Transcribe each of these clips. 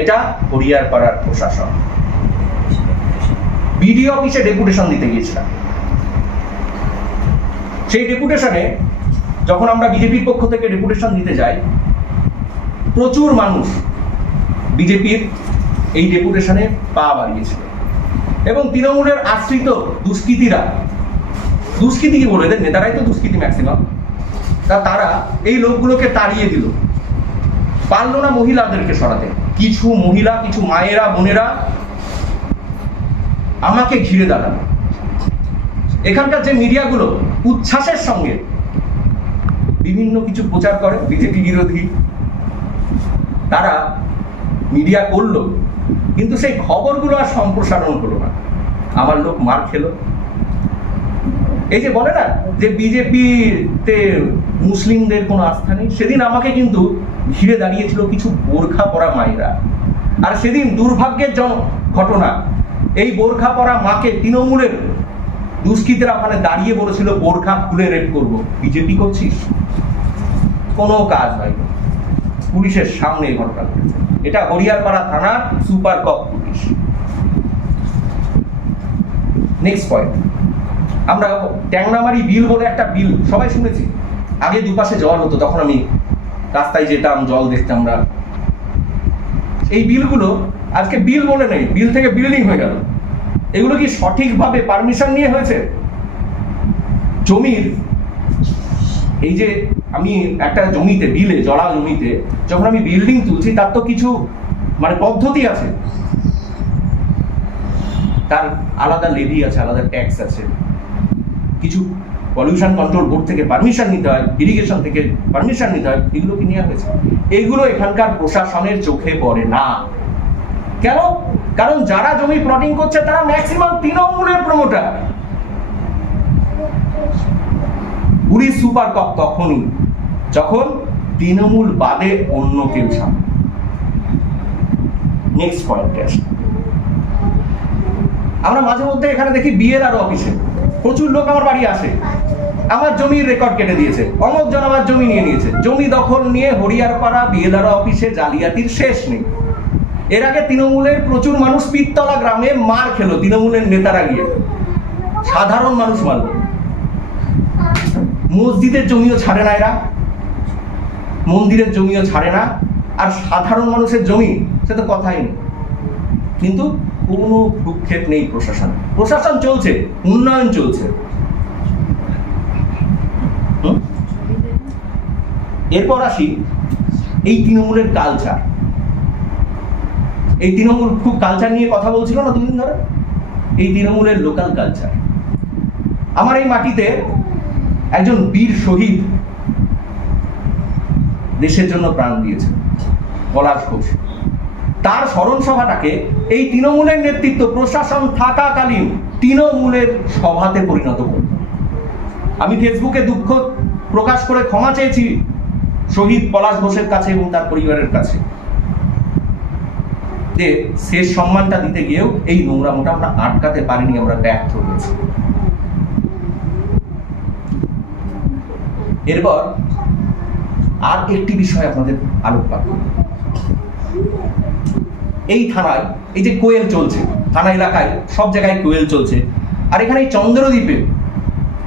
এটা হরিয়ারপাড়ার প্রশাসন। বিডিও অফিসে ডেপুটেশন দিতে গিয়েছিলাম। সেই ডেপুটেশনে যখন আমরা বিজেপির পক্ষ থেকে ডেপুটেশন দিতে যাই, প্রচুর মানুষ বিজেপির এই ডেপুটেশনে পা বাড়িয়েছিল এবং তৃণমূলের আশ্রিত দুষ্কৃতীরা, দুষ্কৃতী কি বলে, এদের নেতারাই তো দুষ্কৃতী ম্যাক্সিমাম, তারা এই লোকগুলোকে তাড়িয়ে দিল। পারল না মহিলাদেরকে সরাতে। কিছু মহিলা, কিছু মায়েরা, বোনেরা আমাকে ঘিরে দাঁড়ানো। এখানকার যে মিডিয়াগুলো উচ্ছ্বাসের সঙ্গে বিভিন্ন কিছু প্রচার করে বিজেপি বিরোধী, তারা মিডিয়া করলো, কিন্তু সেই খবরগুলো আর সম্প্রসারণ হলো না। আমার লোক মার খেলো। এই যে বলে না যে বিজেপিতে মুসলিমদের কোনো আস্থা নেই, সেদিন আমাকে কিন্তু ঘিরে দাঁড়িয়েছিল কিছু বোরখা পরা মায়েরা। আর সেদিন দুর্ভাগ্যের ঘটনা, এই বোরখা পরা মাকে তৃণমূলের দুষ্কৃতীরা ওখানে দাঁড়িয়ে বলেছিল বোরখা খুলে রেপ করবো। বিজেপি করছিস? কোনো কাজ হয়নি। পুলিশের সামনে এই ঘটনা ঘটেছে। এটা হরিয়ারপাড়া থানার সুপার কপ পুলিশ। নেক্সট পয়েন্ট, আমরা ট্যাংনামারি বিল বলে একটা বিল সবাই শুনেছি। আগে দুপাশে জল হতো, তখন আমি রাস্তায় যেতাম, জল দেখতাম আমরা। এই বিলগুলো আজকে বিল বলে নেই, বিল থেকে বিল্ডিং হয়ে গেল। এগুলো কি সঠিকভাবে পারমিশন নিয়ে হয়েছে? জমির এই যে আমি একটা জমিতে, বিলে জলা জমিতে যখন আমি বিল্ডিং তুলছি, তার তো কিছু মানে পদ্ধতি আছে, তার আলাদা লেভি আছে, আলাদা ট্যাক্স আছে, কিছু পলিউশন কন্ট্রোল বোর্ড থেকে পারমিশন নিতে হয়, ইরিগেশন থেকে পারমিশন নিতে হয়। এগুলো কি নেওয়া হয়েছে? এগুলো এখানকার প্রশাসনের চোখে পড়ে না। কেন? কারণ যারা জমি প্লটিং করছে তারা ম্যাক্সিমাম তৃণমূলের প্রমোটার। পুলিশ সুপার কপ তখনই যখন তৃণমূল বাদে অন্য কেউ সামনে। নেক্সট পয়েন্টে আসি। আমরা মাঝে মধ্যে এখানে দেখি বিএলআরও অফিসে প্রচুর লোক আমার বাড়ি আসে, আমার জমির রেকর্ড কেটে দিয়েছে, অমুক জন আমার জমি নিয়ে নিয়েছে। জমি দখল নিয়ে হরিয়ারপাড়া বিএলআরও অফিসে জালিয়াতির শেষ নেই। এর আগে তৃণমূলের প্রচুর মানুষ পীরতলা গ্রামে মার খেলো, তৃণমূলের নেতারা গিয়ে সাধারণ মানুষ মারল। মসজিদের জমিও ছাড়ে না এরা, মন্দিরের জমিও ছাড়ে না, আর সাধারণ মানুষের জমি সে তো কথাই নেই। কিন্তু কোনো ভ্রুক্ষেপ নেই প্রশাসন। প্রশাসন চলছে, উন্নয়ন চলছে। এরপর আসি এই তৃণমূলের কালচার। এই তৃণমূল খুব কালচার নিয়ে কথা বলছিল না দুদিন ধরে। এই তৃণমূলের লোকাল কালচার। আমার এই মাটিতে একজন বীর শহীদ দেশের জন্য প্রাণ দিয়েছে, পলাশ ঘোষ। তার স্মরণ সভাটাকে এই তৃণমূলের নেতৃত্ব প্রশাসন থাকাকালীন তৃণমূলের সভাতে পরিণত করল। আমি ফেসবুকে দুঃখ প্রকাশ করে ক্ষমা চেয়েছি শহীদ পলাশ ঘোষের কাছে এবং তার পরিবারের কাছে, যে শেষ সম্মানটা দিতে গিয়েও এই নোংরামোটা আমরা আটকাতে পারিনি, আমরা ব্যর্থ হয়েছি। এরপর আর একটি বিষয় আপনাদের আলোকপাত করব। এই থানায় এই যে কোয়েল চলছে, থানা এলাকায় সব জায়গায় কোয়েল চলছে, আর এখানে এই চন্দ্রদ্বীপে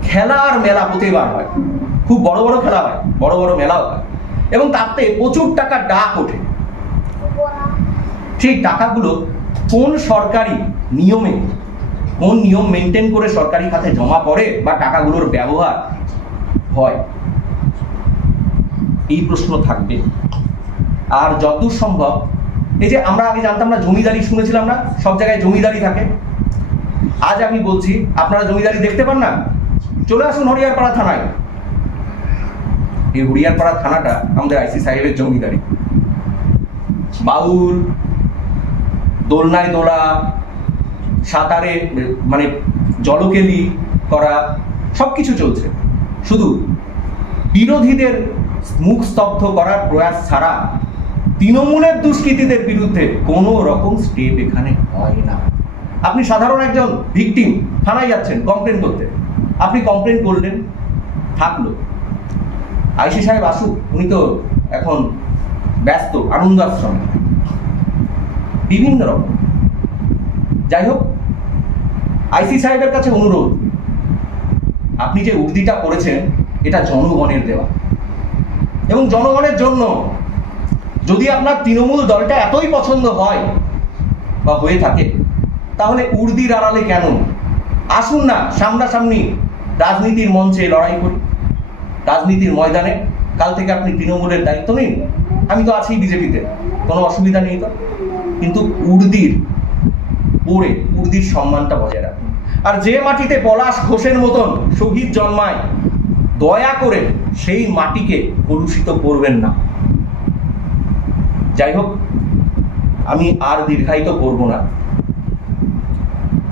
খেলা আর মেলা প্রতিবার হয়, খুব বড় বড় খেলা হয়, বড় বড় মেলাও হয়, এবং তাতে প্রচুর টাকা ডাক ওঠে। সেই টাকাগুলো কোন সরকারি নিয়মে, কোন নিয়ম মেনটেন করে সরকারি খাতে জমা পড়ে বা টাকাগুলোর ব্যবহার হয়, এই প্রশ্ন থাকবে। আর যত সম্ভব, এই যে আমরা আগে জানতাম না জমিদারি, শুনেছিলাম না সব জায়গায় জমিদারি থাকে। আজ আমি বলছি আপনারা জমিদারি দেখতে পান না, চলে আসুন হরিয়ারপাড়া থানায়। এই হরিয়ারপাড়া থানাটা আমাদের আইসি সাহেবের জমিদারি। বাউল, দোলনায় দোলা, সাঁতারে মানে জলকেলি করা সবকিছু চলছে। শুধু বিরোধীদের মুখ স্তব্ধ করার প্রয়াস ছাড়া তৃণমূলের দুষ্কৃতীদের বিরুদ্ধে কোনো রকম স্টেপ এখানে হয় না। আপনি সাধারণ একজন ভিকটিম, থানায় যাচ্ছেন কমপ্লেন করতে, আপনি কমপ্লেন করলেন, থাকলো, আইসি সাহেব আসুক, উনি তো এখন ব্যস্ত আনন্দ আশ্রমে, বিভিন্ন রকম। যাই হোক, আইসি সাহেবের কাছে অনুরোধ, আপনি যে উর্দিটা করেছেন এটা জনগণের দেওয়া এবং জনগণের জন্য। যদি আপনার তৃণমূল দলটা এতই পছন্দ হয় বা হয়ে থাকে, তাহলে উর্দির আড়ালে কেন? আসুন না সামনাসামনি রাজনীতির মঞ্চে লড়াই করি, রাজনীতির ময়দানে। কাল থেকে আপনি তৃণমূলের দায়িত্ব নিন, আমি তো আছি বিজেপিতে, কোনো অসুবিধা নেই তো। কিন্তু উর্দির সম্মানটা বজায় রাখুন। আর যে মাটিতে পলাশ ঘোষের মতন শহীদ জন্মায়, দয়া করে সেই মাটিকে কলুষিত করবেন না। যাই হোক, আমি আর দীর্ঘায়িত করব না,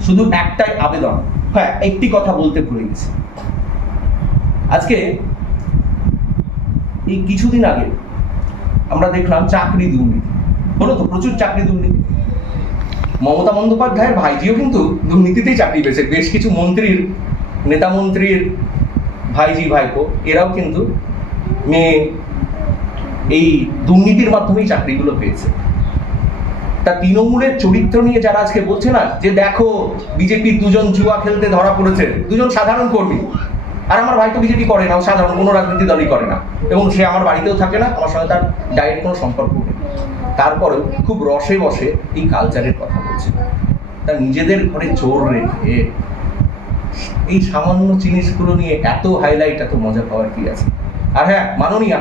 শুধু একটাই আবেদন। হ্যাঁ, একটি কথা বলতে ভুলে গেছি। আজকে এই কিছুদিন আগে আমরা দেখলাম চাকরি দুর্নীতি হলো, তো প্রচুর চাকরি দুর্নীতি। মমতা বন্দ্যোপাধ্যায়ের ভাইজিও কিন্তু দুর্নীতিতেই চাকরি পেয়েছে। বেশ কিছু মন্ত্রীর, নেতা মন্ত্রীর ভাইজি ভাইপো এরাও কিন্তু এই দুর্নীতির মাধ্যমেই চাকরিগুলো পেয়েছে। তা তৃণমূলের চরিত্র নিয়ে যারা আজকে বলছে না যে দেখো বিজেপির দুজন জুয়া খেলতে ধরা পড়েছে, দুজন সাধারণ কর্মী, আর আমার ভাই তো বিজেপি করে না, সাধারণ কোনো রাজনীতি দলই করে না, এবং সে আমার বাড়িতেও থাকে না, আমার সঙ্গে তার ডাইরেক্ট কোনো সম্পর্ক নেই, তারপরেও খুব রসে বসে এই কালচারের কথা বলছে। তা নিজেদের ঘরে চোর রেখে এই সামান্য জিনিসগুলো নিয়ে এত হাইলাইট, এত মজা পাওয়ার কি আছে? আর হ্যাঁ, মাননীয়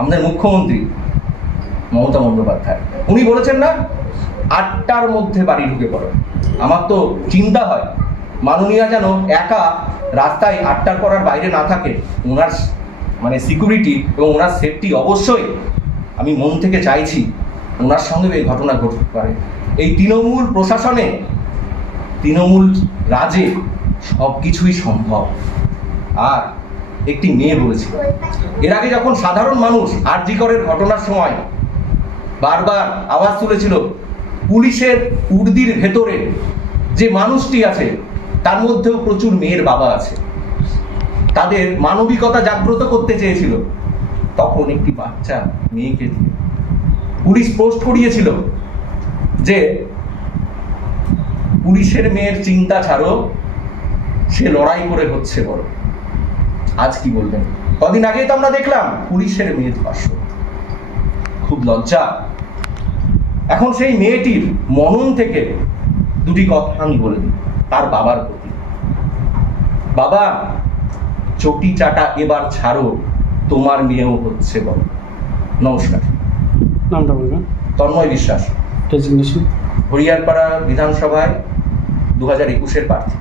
আমাদের মুখ্যমন্ত্রী মমতা বন্দ্যোপাধ্যায়, উনি বলেছেন না 8টার মধ্যে বাড়ি ঢুকে পড়ো। আমার তো চিন্তা হয় মাননীয় যেন একা রাস্তায় 8টার পর আর বাইরে না থাকে। ওনার মানে সিকিউরিটি এবং ওনার সেফটি অবশ্যই আমি মন থেকে চাইছি ওনার সঙ্গে এই ঘটনা ঘটতে পারে। এই তৃণমূল প্রশাসনে, তৃণমূল রাজে সব কিছুই সম্ভব। আর একটি মেয়ে বলেছিল, এর আগে যখন সাধারণ মানুষ আর.জি. করের ঘটনার সময় বারবার আওয়াজ তুলেছিল, পুলিশের উর্দির ভেতরে যে মানুষটি আছে তার মধ্যেও প্রচুর মেয়ের বাবা আছে, তাদের মানবিকতা জাগ্রত করতে চেয়েছিল, তখন একটি বাচ্চা মেয়েকে দিয়ে পুলিশ পোস্ট করিয়েছিল যে পুলিশের মেয়ের চিন্তা ছাড়ো, সে লড়াই করে হচ্ছে বড়। আজ কি বলবেন? কদিন আগে তো আমরা দেখলাম পুলিশের মেয়ে ধর্ষণ, খুব লজ্জা। এখন সেই মেয়েটির মনন থেকে দুটি কথা আমি বলে দিই তার বাবার প্রতি। বাবা, চটি চাটা এবার ছাড়ো, তোমার মেয়েও হচ্ছে বড়। নমস্কার। নামটা বলবেন? তন্ময় বিশ্বাস, ডেজিগনেশন হরিয়ারপাড়া বিধানসভায় 2021-এর প্রার্থী।